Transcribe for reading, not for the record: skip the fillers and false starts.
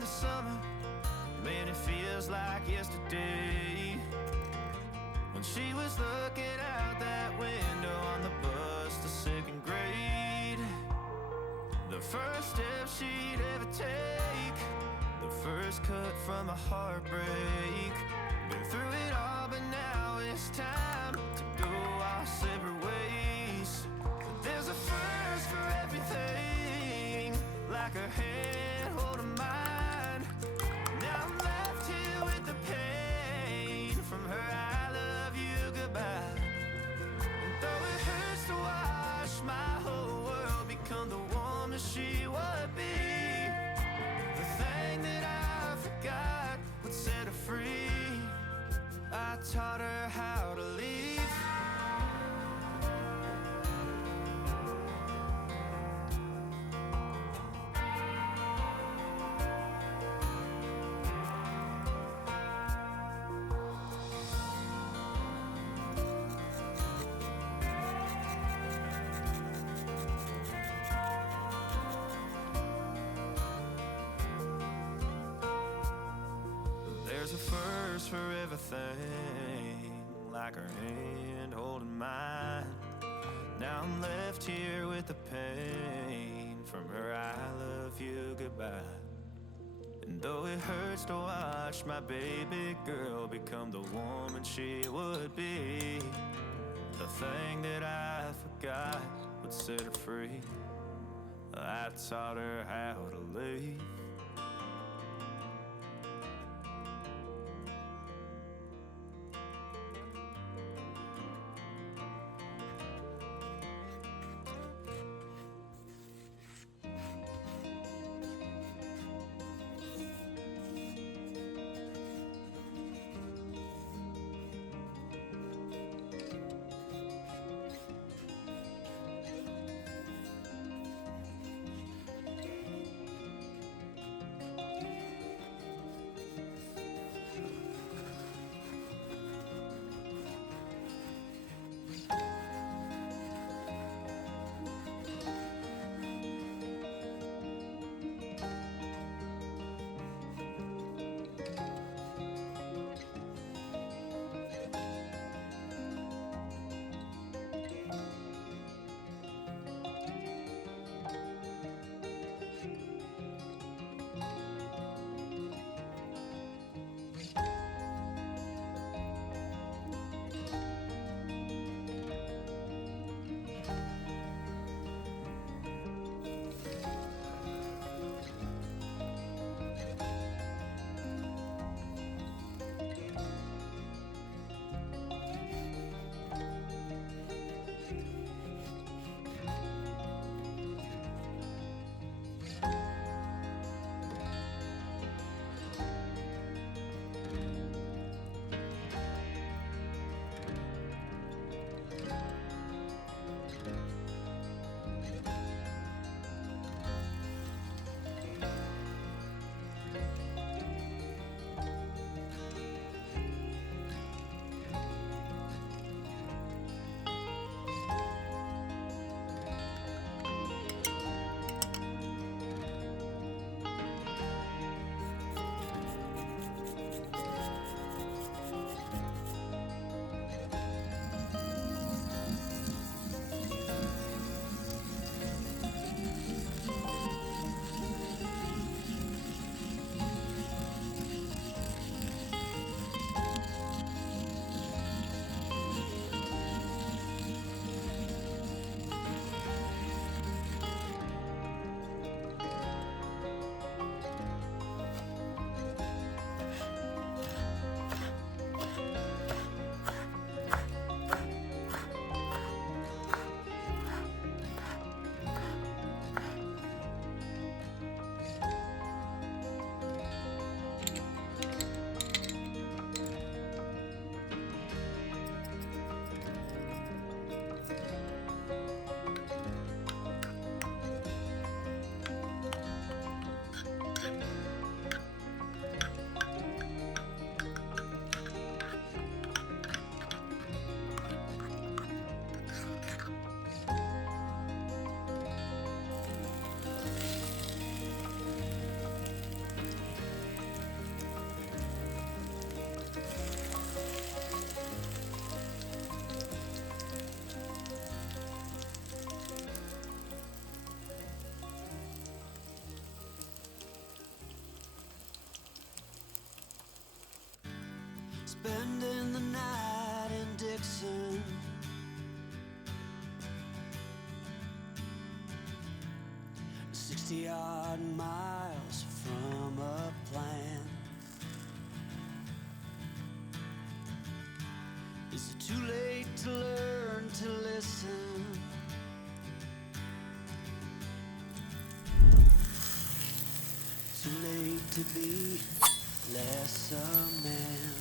in the summer, man, it feels like yesterday, when she was looking out that window on the bus to second grade. The first step she'd ever take, the first cut from a heartbreak. Been through it all, but now it's time to go our separate ways. There's a first for everything, like her hand holding mine. Now I'm left here with the pain from her I love you goodbye. And though it hurts to watch my whole world become the woman she would be, the thing that I forgot would set her free. I taught her how to leave. There's a first for everything, like her hand holding mine. Now I'm left here with the pain from her I love you goodbye. And though it hurts to watch my baby girl become the woman she would be, the thing that I forgot would set her free. I taught her how to leave. 60 odd miles from a plan. Is it too late to learn to listen? Too late to be less a man.